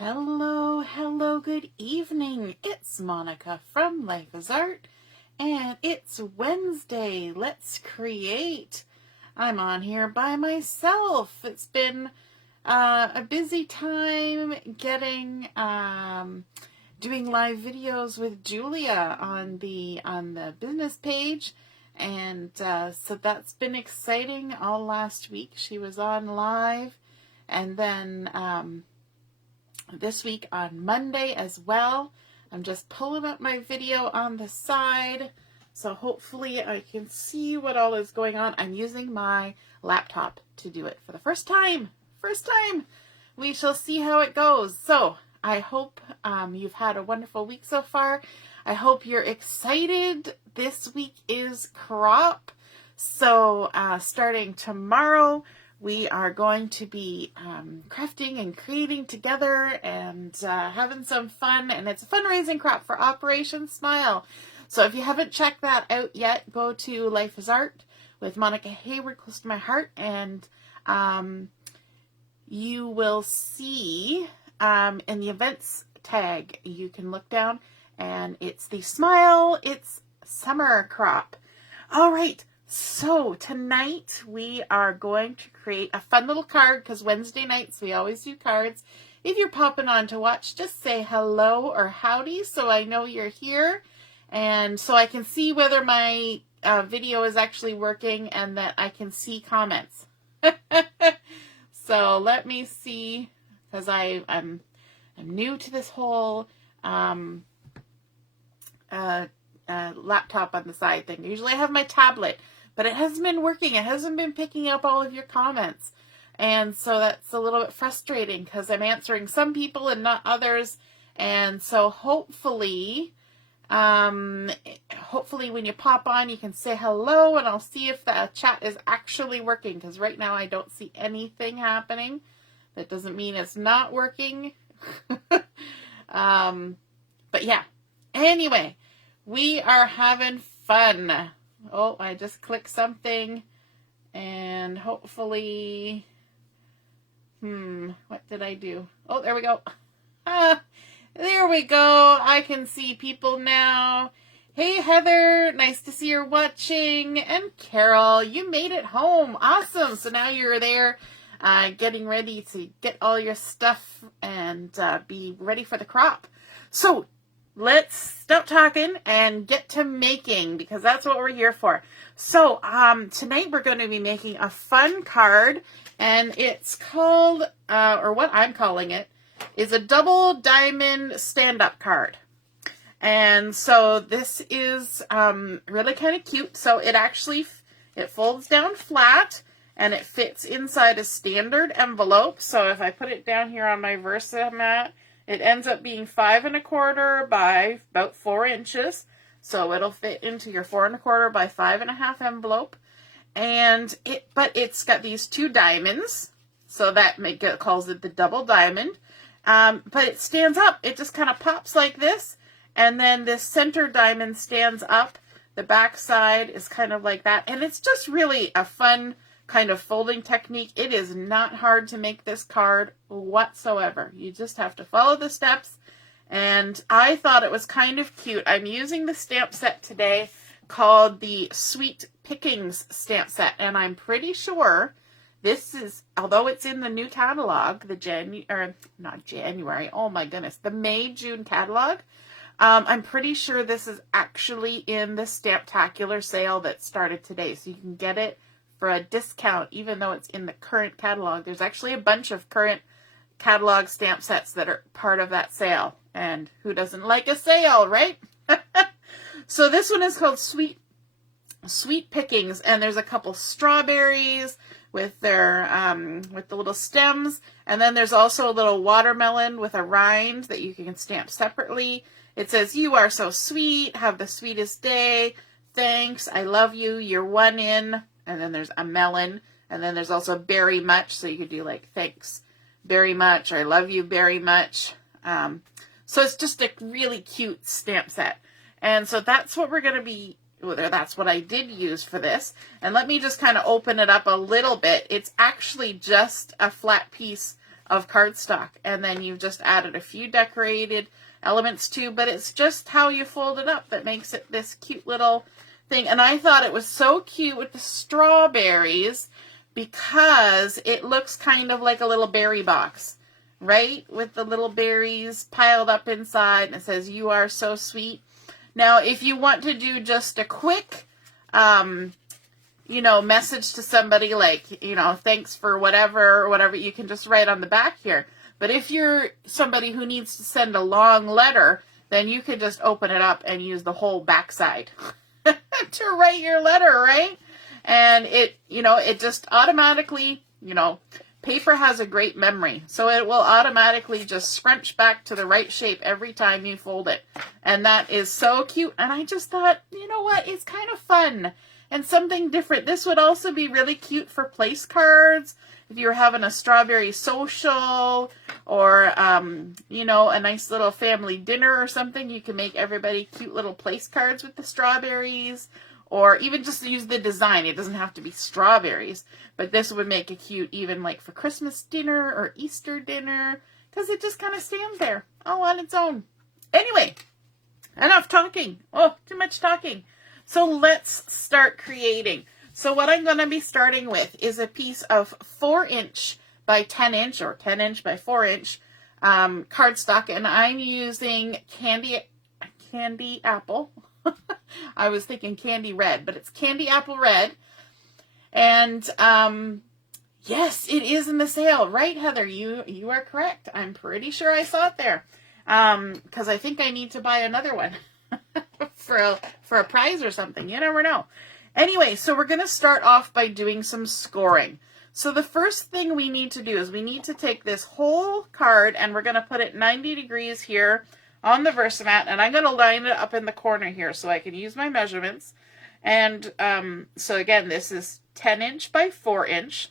Hello, good evening. It's Monica from Life is Art, and it's Wednesday. Let's create. I'm on here by myself. It's been a busy time getting doing live videos with Julia on the business page, and so that's been exciting. All last week she was on live, and then this week on Monday as well. I'm just pulling up my video on the side, so hopefully I can see what all is going on. I'm using my laptop to do it for the first time. We shall see how it goes. So I hope you've had a wonderful week so far. I hope you're excited. This week is crop. So starting tomorrow, we are going to be crafting and creating together and having some fun. And it's a fundraising crop for Operation Smile. So if you haven't checked that out yet, go to Life is Art with Monica Hayward, close to my heart. And you will see in the events tag, you can look down and it's the Smile, it's summer crop. All right. So tonight we are going to create a fun little card, because Wednesday nights we always do cards. If you're popping on to watch, just say hello or howdy so I know you're here, and so I can see whether my video is actually working and that I can see comments. So let me see, because I'm new to this whole laptop on the side thing. Usually I have my tablet, but it hasn't been working. It hasn't been picking up all of your comments. And so that's a little bit frustrating because I'm answering some people and not others. And so hopefully when you pop on, you can say hello, and I'll see if the chat is actually working, because right now I don't see anything happening. That doesn't mean it's not working. But yeah, anyway, we are having fun. Oh, I just clicked something, and hopefully, what did I do? Oh, there we go. There we go. I can see people now. Hey, Heather, nice to see you're watching. And Carol, you made it home. Awesome. So now you're there getting ready to get all your stuff and be ready for the crop. So let's stop talking and get to making, because that's what we're here for. So tonight we're going to be making a fun card, and it's called, or what I'm calling it, is a double diamond stand-up card. And so this is really kind of cute. So it folds down flat, and it fits inside a standard envelope. So if I put it down here on my Versa mat, it ends up being 5 1/4 by about 4 inches. So it'll fit into your 4 1/4 by 5 1/2 envelope. But it's got these 2 diamonds. So that calls it the double diamond. But it stands up. It just kind of pops like this. And then this center diamond stands up. The back side is kind of like that. And it's just really a fun kind of folding technique. It is not hard to make this card whatsoever. You just have to follow the steps. And I thought it was kind of cute. I'm using the stamp set today called the Sweet Pickings stamp set. And I'm pretty sure this is, although it's in the new catalog, the May-June catalog, I'm pretty sure this is actually in the Stamptacular Sale that started today. So you can get it for a discount, even though it's in the current catalog. There's actually a bunch of current catalog stamp sets that are part of that sale. And who doesn't like a sale, right? So this one is called Sweet Pickings, and there's a couple strawberries with their with the little stems, and then there's also a little watermelon with a rind that you can stamp separately. It says, "You are so sweet. Have the sweetest day. Thanks. I love you. You're one in." And then there's a melon. And then there's also very much. So you could do like, "Thanks very much," or "I love you very much." So it's just a really cute stamp set. And so that's what we're going to be, that's what I did use for this. And let me just kind of open it up a little bit. It's actually just a flat piece of cardstock. And then you've just added a few decorated elements too, but it's just how you fold it up that makes it this cute little thing. And I thought it was so cute with the strawberries because it looks kind of like a little berry box, right? With the little berries piled up inside, and it says, "You are so sweet." Now, if you want to do just a quick, message to somebody like, thanks for whatever, or whatever, you can just write on the back here. But if you're somebody who needs to send a long letter, then you could just open it up and use the whole backside to write your letter, right? And it just automatically, paper has a great memory. So it will automatically just scrunch back to the right shape every time you fold it. And that is so cute. And I just thought, you know what? It's kind of fun and something different. This would also be really cute for place cards. If you're having a strawberry social or, a nice little family dinner or something, you can make everybody cute little place cards with the strawberries, or even just use the design. It doesn't have to be strawberries, but this would make it cute even like for Christmas dinner or Easter dinner, because it just kind of stands there all on its own. Anyway, enough talking. Oh, too much talking. So let's start creating. So what I'm going to be starting with is a piece of 4-inch by 10-inch or 10-inch by 4-inch cardstock, and I'm using candy apple. I was thinking candy red, but it's candy apple red. And yes, it is in the sale, right, Heather? You are correct. I'm pretty sure I saw it there, because I think I need to buy another one for a prize or something. You never know. Anyway, so we're going to start off by doing some scoring. So the first thing we need to do is we need to take this whole card and we're going to put it 90 degrees here on the Versamat, and I'm going to line it up in the corner here so I can use my measurements. And so again, this is 10-inch by 4-inch.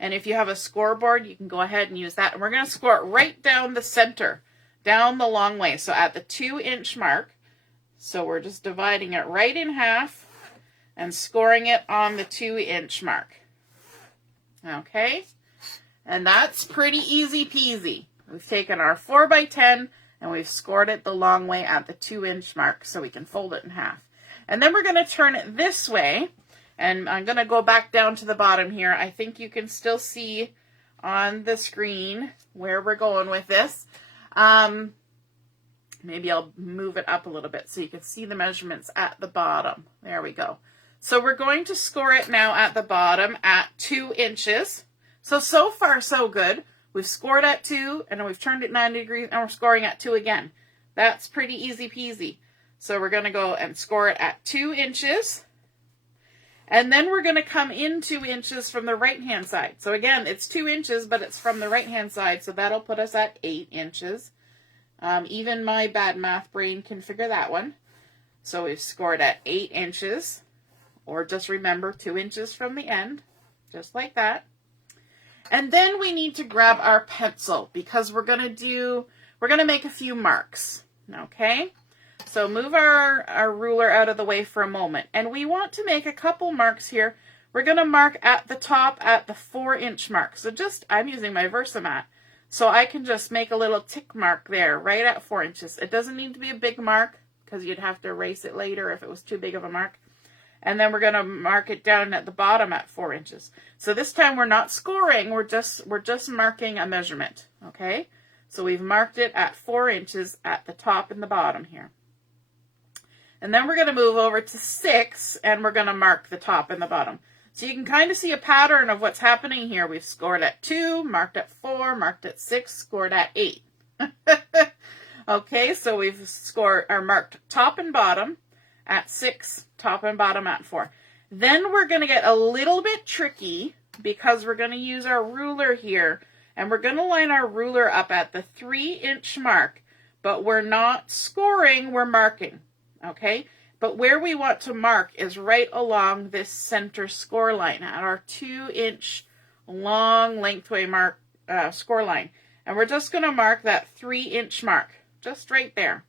And if you have a scoreboard, you can go ahead and use that. And we're going to score it right down the center, down the long way. So at the 2-inch mark. So we're just dividing it right in half and scoring it on the 2-inch mark. Okay? And that's pretty easy peasy. We've taken our 4 by 10 and we've scored it the long way at the 2-inch mark so we can fold it in half. And then we're going to turn it this way, and I'm going to go back down to the bottom here. I think you can still see on the screen where we're going with this. Maybe I'll move it up a little bit so you can see the measurements at the bottom. There we go. So we're going to score it now at the bottom at 2 inches. So far so good. We've scored at 2, and then we've turned it 90 degrees, and we're scoring at 2 again. That's pretty easy peasy. So we're going to go and score it at 2 inches. And then we're going to come in 2 inches from the right-hand side. So again, it's 2 inches, but it's from the right-hand side, so that'll put us at 8 inches. Even my bad math brain can figure that one. So we've scored at 8 inches, or just remember 2 inches from the end, just like that. And then we need to grab our pencil because we're going to make a few marks. Okay? So move our ruler out of the way for a moment. And we want to make a couple marks here. We're going to mark at the top at the 4-inch mark. So I'm using my Versamat. So I can just make a little tick mark there, right at 4 inches. It doesn't need to be a big mark because you'd have to erase it later if it was too big of a mark. And then we're going to mark it down at the bottom at 4 inches. So this time we're not scoring, we're just marking a measurement, okay? So we've marked it at 4 inches at the top and the bottom here. And then we're going to move over to 6, and we're going to mark the top and the bottom. So you can kind of see a pattern of what's happening here. We've scored at 2, marked at 4, marked at 6, scored at 8. Okay, so we've marked top and bottom at 6, top and bottom at 4. Then we're going to get a little bit tricky because we're going to use our ruler here, and we're going to line our ruler up at the 3-inch mark, but we're not scoring, we're marking, okay? But where we want to mark is right along this center score line at our 2-inch long lengthway mark score line. And we're just going to mark that 3-inch mark, just right there,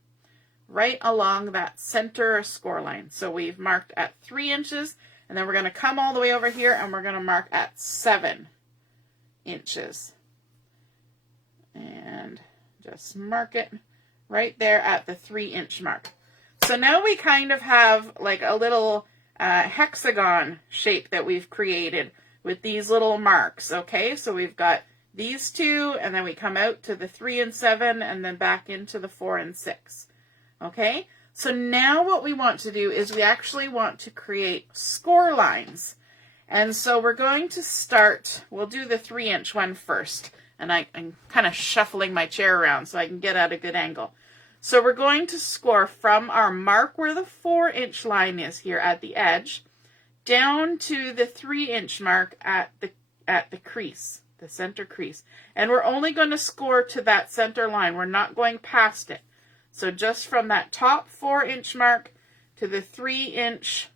right along that center score line. So we've marked at 3 inches, and then we're going to come all the way over here, and we're going to mark at 7 inches. Just mark it right there at the 3-inch mark. So now we kind of have like a little hexagon shape that we've created with these little marks, okay? So we've got these two, and then we come out to the 3 and 7, and then back into the 4 and 6, okay? So now what we want to do is we actually want to create score lines. And so we're going to start, we'll do the 3-inch one first. And I'm kind of shuffling my chair around so I can get at a good angle. So we're going to score from our mark where the 4-inch line is here at the edge, down to the 3-inch mark at the crease, the center crease. And we're only going to score to that center line. We're not going past it. So just from that top 4-inch mark to the 3-inch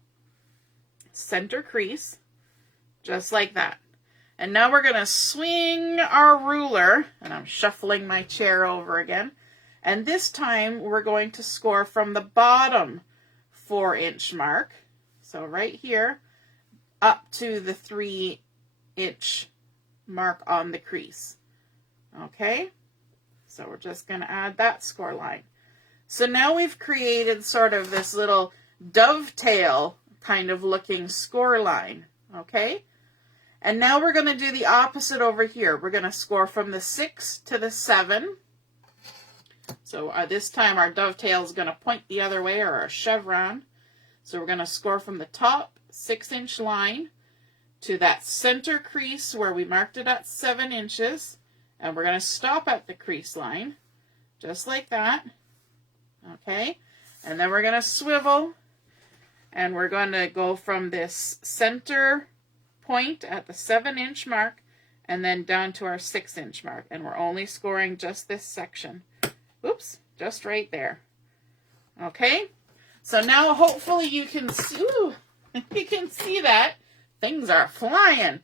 center crease, just like that. And now we're going to swing our ruler, and I'm shuffling my chair over again. And this time we're going to score from the bottom 4-inch mark, so right here, up to the 3-inch mark on the crease. Okay? So we're just going to add that score line. So now we've created sort of this little dovetail kind of looking score line. Okay? And now we're going to do the opposite over here. We're going to score from the 6 to the 7. So this time our dovetail is going to point the other way, or a chevron. So we're going to score from the top 6-inch line to that center crease where we marked it at 7 inches. And we're going to stop at the crease line, just like that. Okay? And then we're going to swivel, and we're going to go from this center point at the 7-inch mark and then down to our 6-inch mark. And we're only scoring just this section. Oops, just right there. Okay? So now hopefully you can see, you can see that. Things are flying.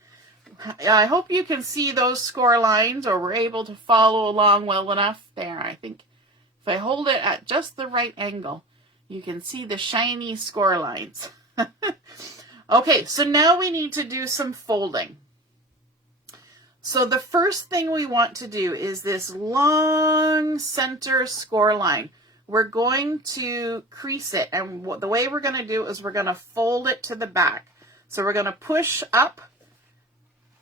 I hope you can see those score lines, or we're able to follow along well enough there. I think if I hold it at just the right angle, you can see the shiny score lines. Okay, so now we need to do some folding. So the first thing we want to do is this long center score line. We're going to crease it, and the way we're going to do is we're going to fold it to the back. So we're going to push up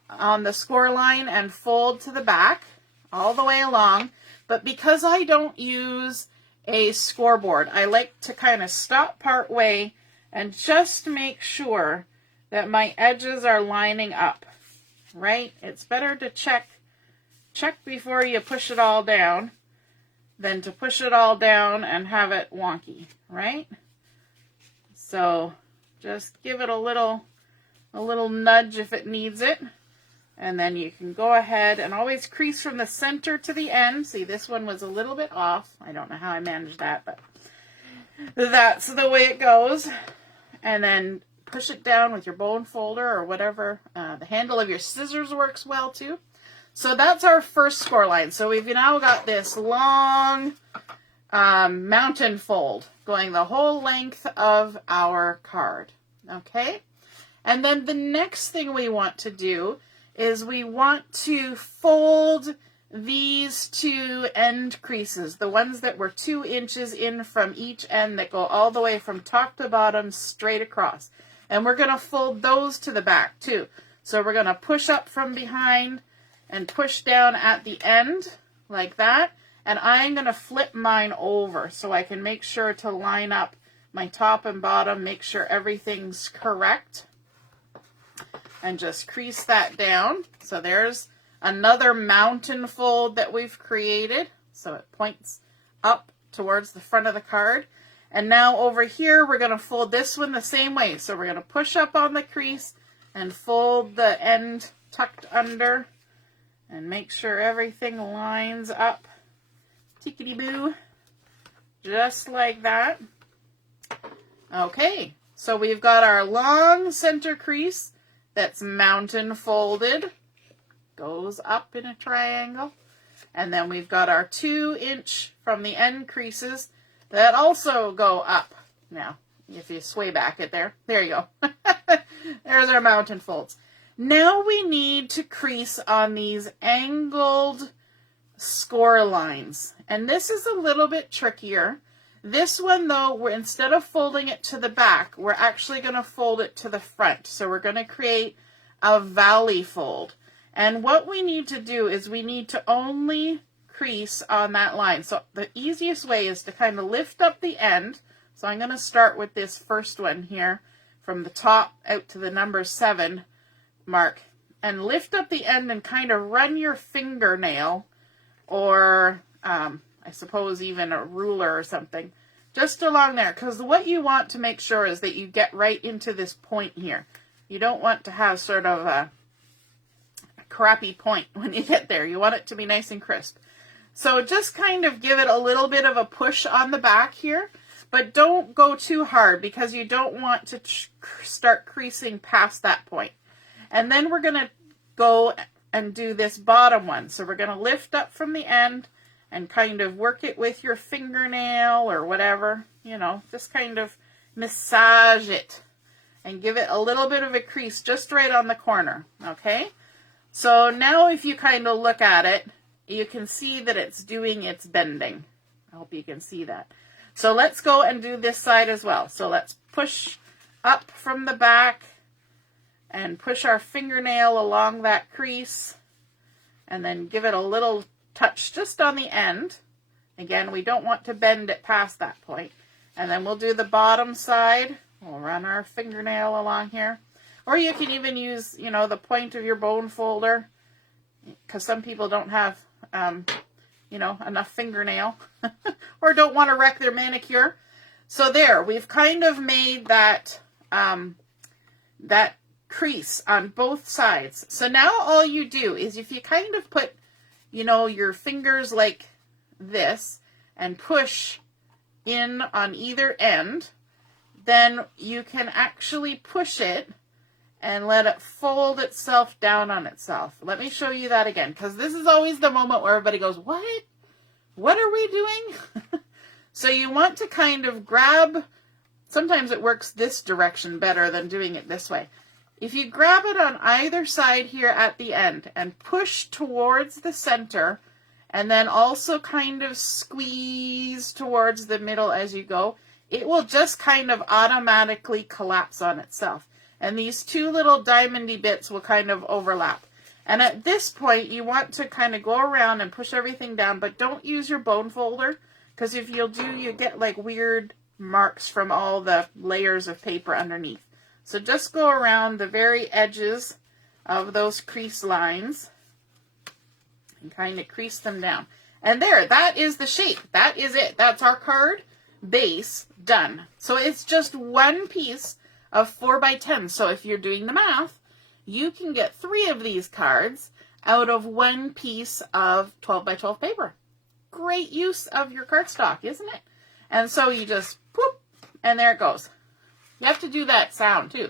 on the score line and fold to the back all the way along. But because I don't use a scoreboard, I like to kind of stop part way and just make sure that my edges are lining up, right? It's better to check before you push it all down than to push it all down and have it wonky, right? So just give it a little nudge if it needs it. And then you can go ahead and always crease from the center to the end. See, this one was a little bit off. I don't know how I managed that, but that's the way it goes. And then push it down with your bone folder or whatever. The handle of your scissors works well too. So that's our first score line. So we've now got this long mountain fold going the whole length of our card. Okay? And then the next thing we want to do is we want to fold these two end creases, the ones that were 2 inches in from each end that go all the way from top to bottom straight across. And we're going to fold those to the back too. So we're going to push up from behind and push down at the end like that. And I'm going to flip mine over so I can make sure to line up my top and bottom, make sure everything's correct. And just crease that down. So there's another mountain fold that we've created. So it points up towards the front of the card. And now over here, we're going to fold this one the same way. So we're going to push up on the crease and fold the end tucked under. And make sure everything lines up. Tickety-boo. Just like that. Okay. So we've got our long center crease that's mountain folded, goes up in a triangle. And then we've got our 2-inch from the end creases that also go up. Now, if you sway back it there you go. There's our mountain folds. Now we need to crease on these angled score lines. And this is a little bit trickier. This one though, instead of folding it to the back, we're actually going to fold it to the front. So we're going to create a valley fold. And what we need to do is we need to only crease on that line. So the easiest way is to kind of lift up the end. So I'm going to start with this first one here from the top out to the number 7 mark, and lift up the end and kind of run your fingernail, or I suppose even a ruler or something, just along there. Because what you want to make sure is that you get right into this point here. You don't want to have sort of a crappy point when you get there. You want it to be nice and crisp. So just kind of give it a little bit of a push on the back here, but don't go too hard because you don't want to start creasing past that point. And then we're going to go and do this bottom one. So we're going to lift up from the end and kind of work it with your fingernail or whatever, you know, just kind of massage it and give it a little bit of a crease just right on the corner, okay? So now if you kind of look at it, you can see that it's doing its bending. I hope you can see that. So let's go and do this side as well. So let's push up from the back and push our fingernail along that crease, and then give it a little touch just on the end. Again, we don't want to bend it past that point. And then we'll do the bottom side. We'll run our fingernail along here. Or you can even use, you know, the point of your bone folder, because some people don't have, you know, enough fingernail or don't want to wreck their manicure. So there, we've kind of made that, that crease on both sides. So now all you do is if you kind of put, you know, your fingers like this and push in on either end, then you can actually push it and let it fold itself down on itself. Let me show you that again, because this is always the moment where everybody goes, what? What are we doing? So you want to kind of grab, sometimes it works this direction better than doing it this way. If you grab it on either side here at the end and push towards the center, and then also kind of squeeze towards the middle as you go, it will just kind of automatically collapse on itself. And these two little diamondy bits will kind of overlap. And at this point, you want to kind of go around and push everything down, but don't use your bone folder, because if you'll do, you get like weird marks from all the layers of paper underneath. So just go around the very edges of those crease lines and kind of crease them down. And there, that is the shape. That is it. That's our card base done. So it's just one piece of 4x10. So if you're doing the math, you can get 3 of these cards out of one piece of 12x12 paper. Great use of your cardstock, isn't it? And so you just whoop, and there it goes. You have to do that sound too.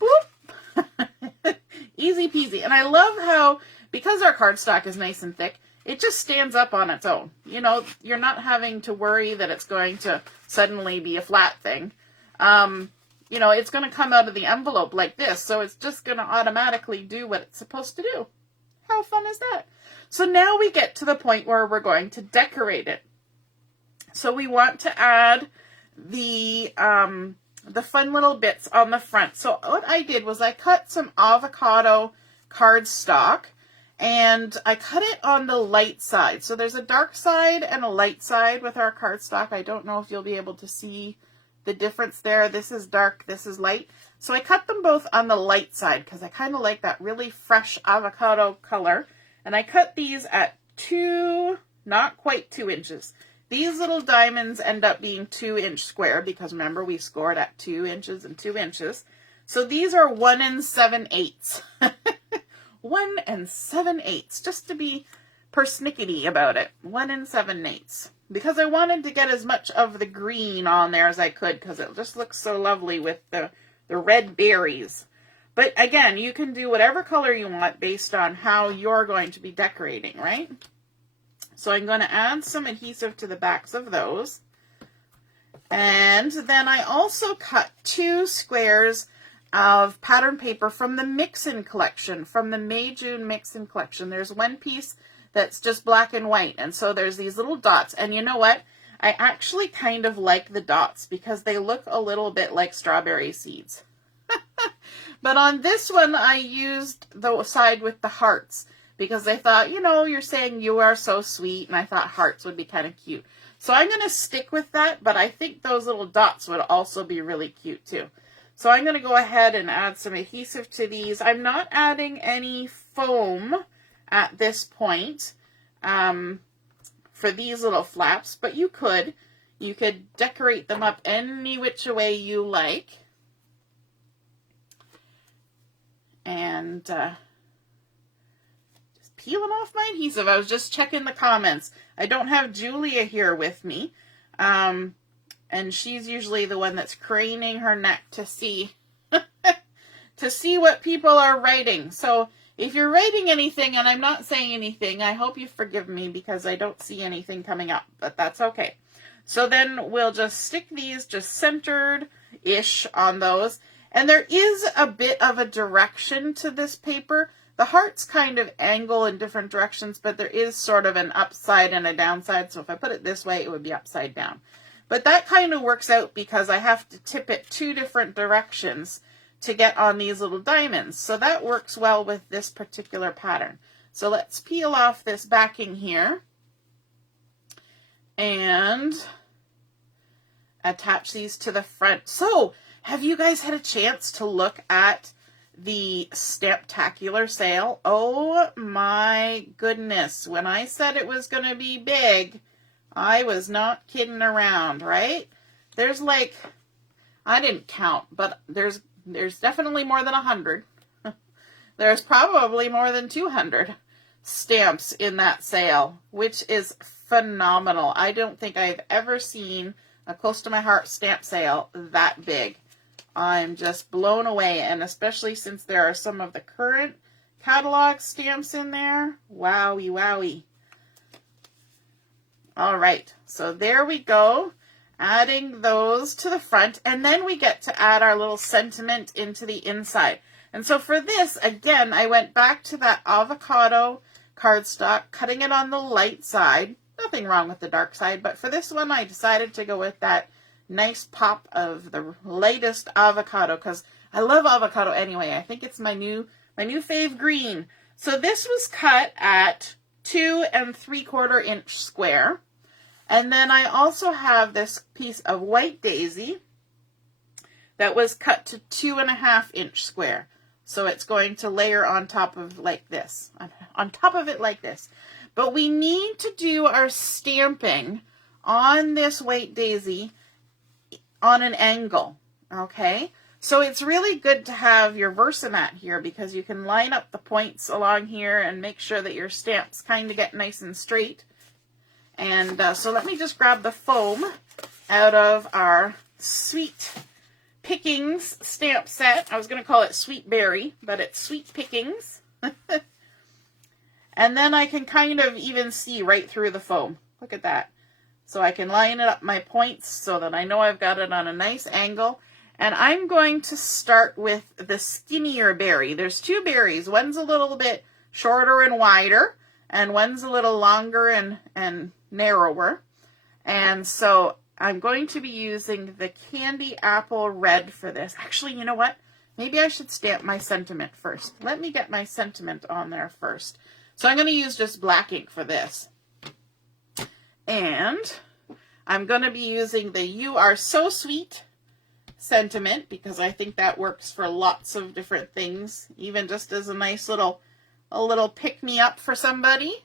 Boop. Easy peasy. And I love how, because our cardstock is nice and thick, it just stands up on its own. You know, you're not having to worry that it's going to suddenly be a flat thing. You know, it's going to come out of the envelope like this, so it's just going to automatically do what it's supposed to do. How fun is that? So now we get to the point where we're going to decorate it. So we want to add the fun little bits on the front. So what I did was I cut some avocado cardstock, and I cut it on the light side. So there's a dark side and a light side with our cardstock. I don't know if you'll be able to see the difference there. This is dark, this is light. So I cut them both on the light side because I kind of like that really fresh avocado color. And I cut these at 2, not quite 2 inches. These little diamonds end up being 2-inch square because remember we scored at 2 inches and 2 inches. So these are 1 7/8. 1 7/8, just to be persnickety about it. 1 7/8. Because I wanted to get as much of the green on there as I could because it just looks so lovely with the red berries. But again, you can do whatever color you want based on how you're going to be decorating, right? So I'm going to add some adhesive to the backs of those. And then I also cut 2 squares of pattern paper from the Mix-In collection, from the May-June Mix-In collection. There's one piece that's just black and white, and so there's these little dots. And you know what? I actually kind of like the dots because they look a little bit like strawberry seeds. But on this one, I used the side with the hearts because I thought, you know, you're saying you are so sweet, and I thought hearts would be kind of cute. So I'm going to stick with that, but I think those little dots would also be really cute too. So I'm going to go ahead and add some adhesive to these. I'm not adding any foam at this point for these little flaps, but you could decorate them up any which way you like. And just peeling off my adhesive. I was just checking the comments. I don't have Julia here with me. And she's usually the one that's craning her neck to see to see what people are writing. So if you're writing anything and I'm not saying anything, I hope you forgive me because I don't see anything coming up, but that's okay. So then we'll just stick these just centered-ish on those. And there is a bit of a direction to this paper. The hearts kind of angle in different directions, but there is sort of an upside and a downside. So if I put it this way, it would be upside down. But that kind of works out because I have to tip it 2 different directions to get on these little diamonds. So that works well with this particular pattern. So let's peel off this backing here and attach these to the front. So have you guys had a chance to look at the Stamptacular Sale? Oh my goodness. When I said it was going to be big, I was not kidding around, right? There's like, I didn't count, but there's definitely more than 100. There's probably more than 200 stamps in that sale, which is phenomenal. I don't think I've ever seen a Close to My Heart stamp sale that big. I'm just blown away, and especially since there are some of the current catalog stamps in there. Wowie, wowie. All right, so there we go, adding those to the front, and then we get to add our little sentiment into the inside. And so for this, again, I went back to that avocado cardstock, cutting it on the light side. Nothing wrong with the dark side, but for this one, I decided to go with that nice pop of the lightest avocado because I love avocado anyway. I think it's my new fave green. So this was cut at 2 3/4 inch square. And then I also have this piece of white daisy that was cut to 2.5 inch square. So it's going to layer on top of like this, on top of it like this. But we need to do our stamping on this white daisy on an angle, okay? So it's really good to have your Versamat here because you can line up the points along here and make sure that your stamps kind of get nice and straight. And so let me just grab the foam out of our Sweet Pickings stamp set. I was going to call it Sweet Berry, but it's Sweet Pickings. And then I can kind of even see right through the foam. Look at that. So I can line it up my points so that I know I've got it on a nice angle. And I'm going to start with the skinnier berry. There's 2 berries. One's a little bit shorter and wider, and one's a little longer and narrower. And so I'm going to be using the Candy Apple Red for this. Actually, you know what? Maybe I should stamp my sentiment first. Let me get my sentiment on there first. So I'm going to use just black ink for this. And I'm going to be using the You Are So Sweet sentiment because I think that works for lots of different things, even just as a nice little pick-me-up for somebody.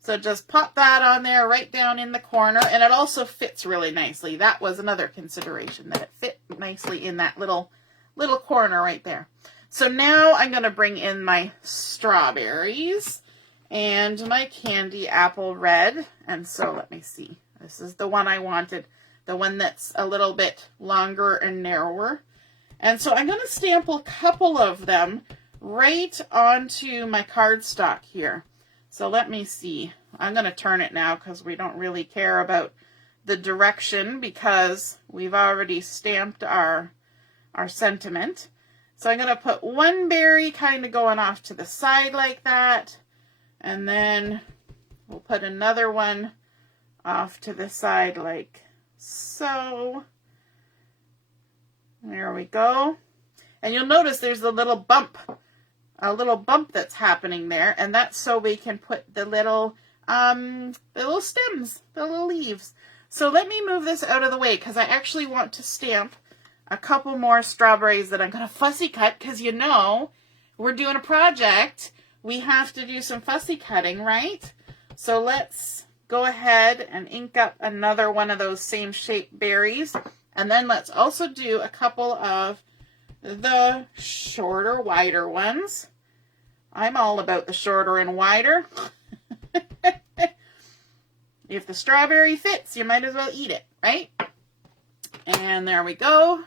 So just pop that on there right down in the corner, and it also fits really nicely. That was another consideration, that it fit nicely in that little corner right there. So now I'm going to bring in my strawberries and my Candy Apple Red. And so let me see. This is the one I wanted, the one that's a little bit longer and narrower. And so I'm going to stamp a couple of them right onto my cardstock here. So let me see. I'm going to turn it now because we don't really care about the direction because we've already stamped our sentiment. So I'm going to put one berry kind of going off to the side like that. And then we'll put another one off to the side like so. There we go. And you'll notice there's a little bump that's happening there. And that's so we can put the little stems, the little leaves. So let me move this out of the way because I actually want to stamp a couple more strawberries that I'm going to fussy cut because you know we're doing a project. We have to do some fussy cutting, right? So let's go ahead and ink up another one of those same shaped berries. And then let's also do a couple of the shorter, wider ones. I'm all about the shorter and wider. If the strawberry fits, you might as well eat it, right? And there we go.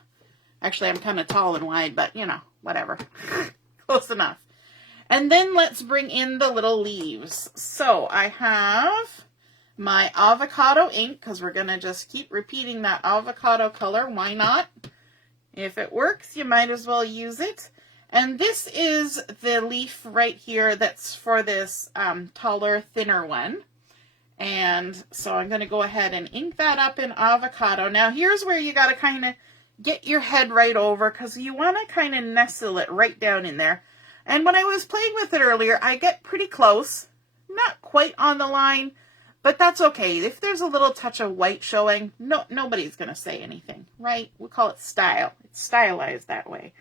Actually, I'm kind of tall and wide, but you know, whatever. Close enough. And then let's bring in the little leaves. So I have my avocado ink, because we're going to just keep repeating that avocado color. Why not? If it works, you might as well use it. And this is the leaf right here that's for this taller, thinner one. And so I'm going to go ahead and ink that up in avocado. Now here's where you got to kind of get your head right over because you want to kind of nestle it right down in there. And when I was playing with it earlier, I get pretty close. Not quite on the line, but that's okay. If there's a little touch of white showing, nobody's going to say anything, right? We call it style. It's stylized that way.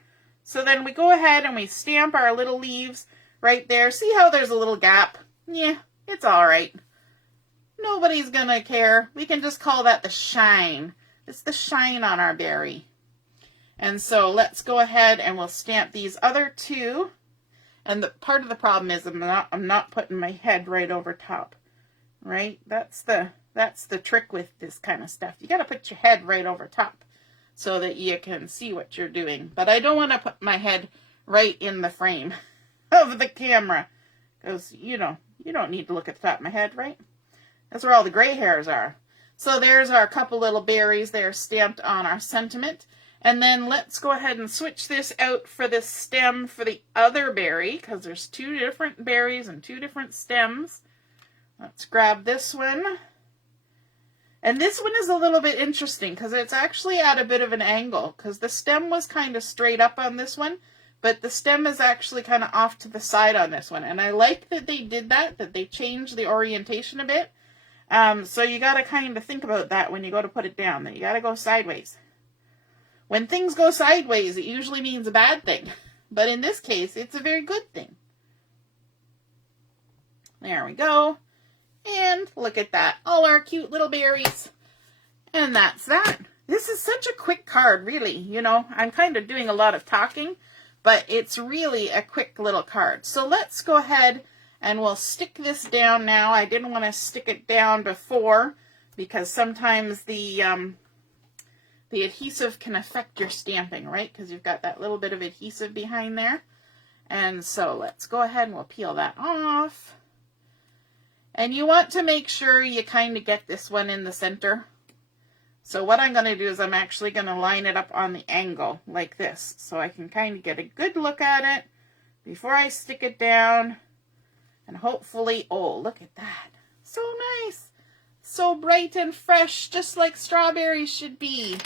So then we go ahead and we stamp our little leaves right there. See how there's a little gap? Yeah, it's all right. Nobody's going to care. We can just call that the shine. It's the shine on our berry. And so let's go ahead and we'll stamp these other two. And the part of the problem is I'm not putting my head right over top. Right? That's the trick with this kind of stuff. You got to put your head right over top so that you can see what you're doing. But I don't want to put my head right in the frame of the camera because you don't need to look at the top of my head, right? That's where all the gray hairs are. So there's our couple little berries there stamped on our sentiment. And then let's go ahead and switch this out for the stem for the other berry because there's two different berries and two different stems. Let's grab this one. And this one is a little bit interesting because it's actually at a bit of an angle because the stem was kind of straight up on this one, but the stem is actually kind of off to the side on this one. And I like that they did that they changed the orientation a bit. So you got to kind of think about that when you go to put it down, that you got to go sideways. When things go sideways, it usually means a bad thing. But in this case, it's a very good thing. There we go. And look at that. All our cute little berries. And that's that. This is such a quick card, really. You know, I'm kind of doing a lot of talking, but it's really a quick little card. So let's go ahead and we'll stick this down now. I didn't want to stick it down before because sometimes the adhesive can affect your stamping, right? Because you've got that little bit of adhesive behind there. And so let's go ahead and we'll peel that off. And you want to make sure you kind of get this one in the center. So what I'm going to do is I'm actually going to line it up on the angle like this. So I can kind of get a good look at it before I stick it down. And hopefully, oh, look at that. So nice. So bright and fresh, just like strawberries should be.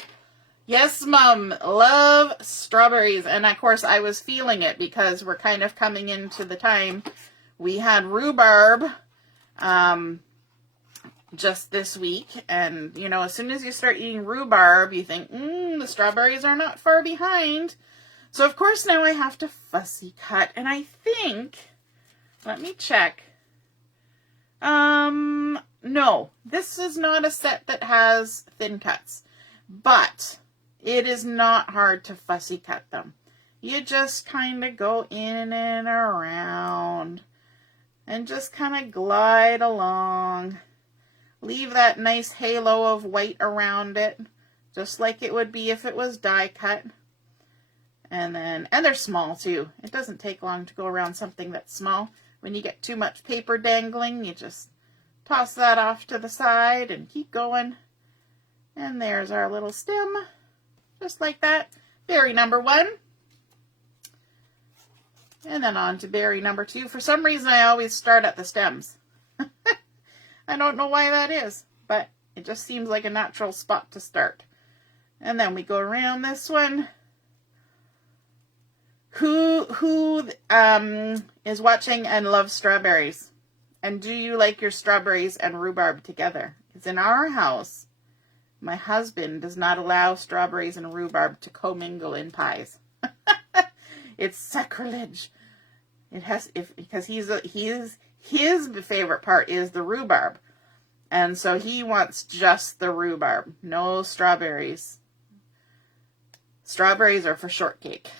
Yes, Mom, love strawberries. And of course, I was feeling it because we're kind of coming into the time. We had rhubarb just this week. And, you know, as soon as you start eating rhubarb, you think, the strawberries are not far behind. So, of course, now I have to fussy cut. And I think, let me check. No, this is not a set that has thin cuts, but it is not hard to fussy cut them. You just kind of go in and around and just kind of glide along. Leave that nice halo of white around it, just like it would be if it was die cut. And they're small too. It doesn't take long to go around something that's small. When you get too much paper dangling, you just toss that off to the side and keep going. And there's our little stem, just like that. Berry number 1. And then on to berry number 2. For some reason, I always start at the stems. I don't know why that is, but it just seems like a natural spot to start. And then we go around this one. Who is watching and loves strawberries? And do you like your strawberries and rhubarb together? Because in our house, my husband does not allow strawberries and rhubarb to commingle in pies. It's sacrilege. It has because his favorite part is the rhubarb, and so he wants just the rhubarb, no strawberries. Strawberries are for shortcake.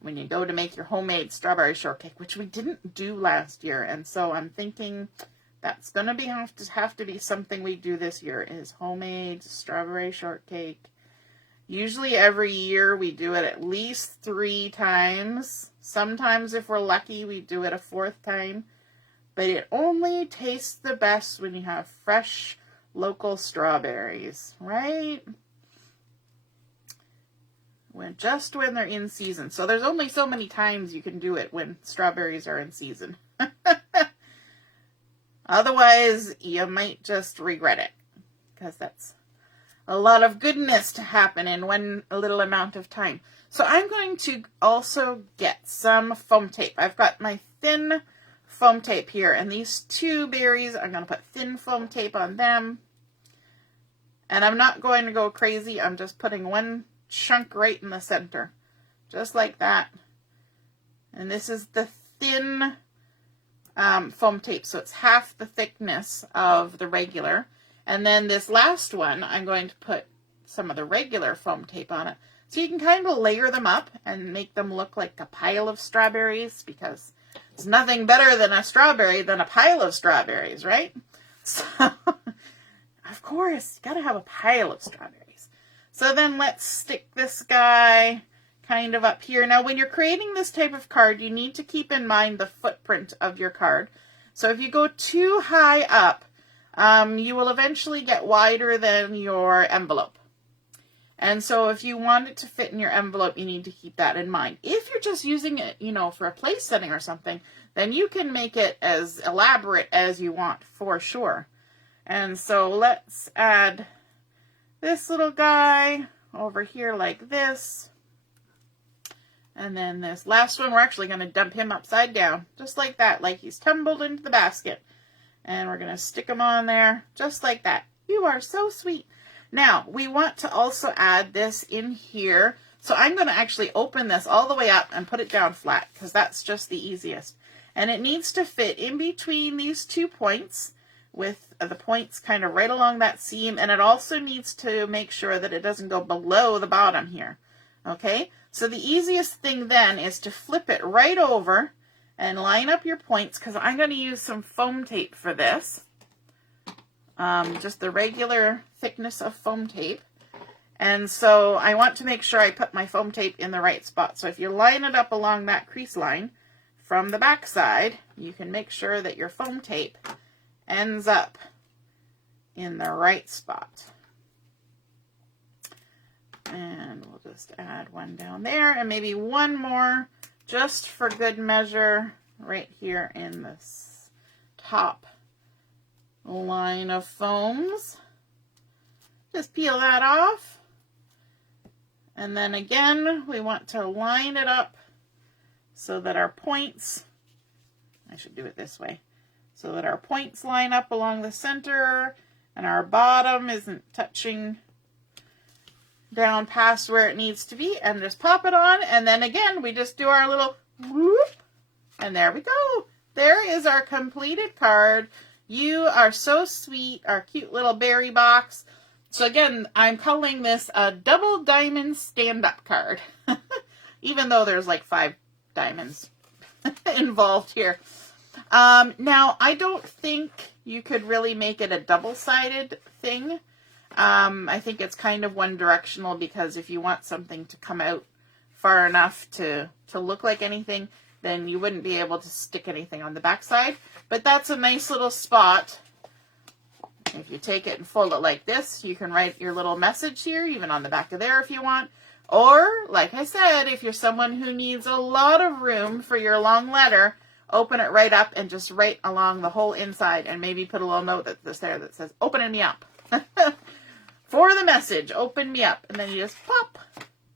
When you go to make your homemade strawberry shortcake, which we didn't do last year, and so I'm thinking that's gonna have to be something we do this year, is homemade strawberry shortcake. Usually every year we do it at least 3 times. Sometimes if we're lucky we do it a 4th time. But it only tastes the best when you have fresh local strawberries, right? Just when they're in season. So there's only so many times you can do it when strawberries are in season. Otherwise, you might just regret it. Because that's a lot of goodness to happen in one little amount of time. So I'm going to also get some foam tape. I've got my thin foam tape here, and these 2 berries, I'm going to put thin foam tape on them. And I'm not going to go crazy. I'm just putting one chunk right in the center, just like that. And this is the thin foam tape, so it's half the thickness of the regular. And then this last one, I'm going to put some of the regular foam tape on it. So you can kind of layer them up and make them look like a pile of strawberries, because there's nothing better than a strawberry than a pile of strawberries, right? So, of course, you gotta have a pile of strawberries. So then let's stick this guy kind of up here. Now, when you're creating this type of card, you need to keep in mind the footprint of your card. So if you go too high up, you will eventually get wider than your envelope. And so if you want it to fit in your envelope, you need to keep that in mind. If you're just using it, for a place setting or something, then you can make it as elaborate as you want for sure. And so let's add this little guy over here like this. And then this last one, we're actually going to dump him upside down, just like that, like he's tumbled into the basket. And we're going to stick them on there, just like that. You are so sweet. Now, we want to also add this in here. So I'm going to actually open this all the way up and put it down flat, because that's just the easiest. And it needs to fit in between these 2 points, with the points kind of right along that seam. And it also needs to make sure that it doesn't go below the bottom here. Okay? So the easiest thing then is to flip it right over and line up your points, because I'm going to use some foam tape for this. Just the regular thickness of foam tape. And so I want to make sure I put my foam tape in the right spot. So if you line it up along that crease line from the back side, you can make sure that your foam tape ends up in the right spot. And we'll just add one down there, and maybe one more just for good measure right here in this top line of foams. Just peel that off. And then again, we want to line it up so that our points, I should do it this way, so that our points line up along the center and our bottom isn't touching down past where it needs to be, and just pop it on. And then again, we just do our little whoop, and there we go. There is our completed card. You are so sweet, our cute little berry box. So again, I'm calling this a double diamond stand-up card, even though there's like 5 diamonds involved here. Now, I don't think you could really make it a double-sided thing. I think it's kind of one directional, because if you want something to come out far enough to look like anything, then you wouldn't be able to stick anything on the back side. But that's a nice little spot. If you take it and fold it like this, you can write your little message here, even on the back of there if you want. Or, like I said, if you're someone who needs a lot of room for your long letter, open it right up and just write along the whole inside and maybe put a little note that's there that says, open me up. For the message, open me up. And then you just pop.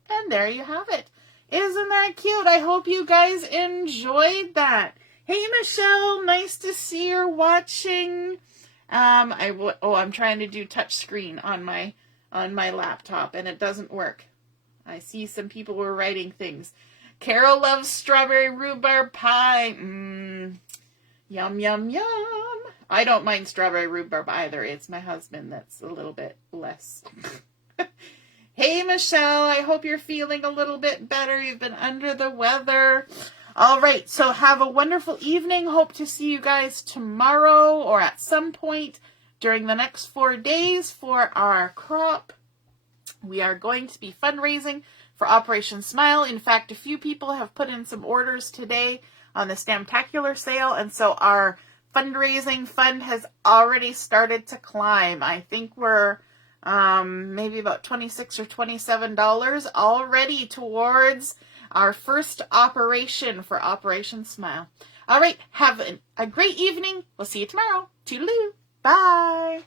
And there you have it. Isn't that cute? I hope you guys enjoyed that. Hey, Michelle, nice to see you're watching. I'm trying to do touch screen on my laptop, and it doesn't work. I see some people were writing things. Carol loves strawberry rhubarb pie. Yum, yum, yum. I don't mind strawberry rhubarb either. It's my husband that's a little bit less. Hey, Michelle, I hope you're feeling a little bit better. You've been under the weather. All right, so have a wonderful evening. Hope to see you guys tomorrow or at some point during the next 4 days for our crop. We are going to be fundraising for Operation Smile. In fact, a few people have put in some orders today on the Stamptacular Sale, and so our fundraising fund has already started to climb. I think we're maybe about $26 or $27 already towards our first operation for Operation Smile. All right, have a great evening. We'll see you tomorrow. Toodaloo. Bye.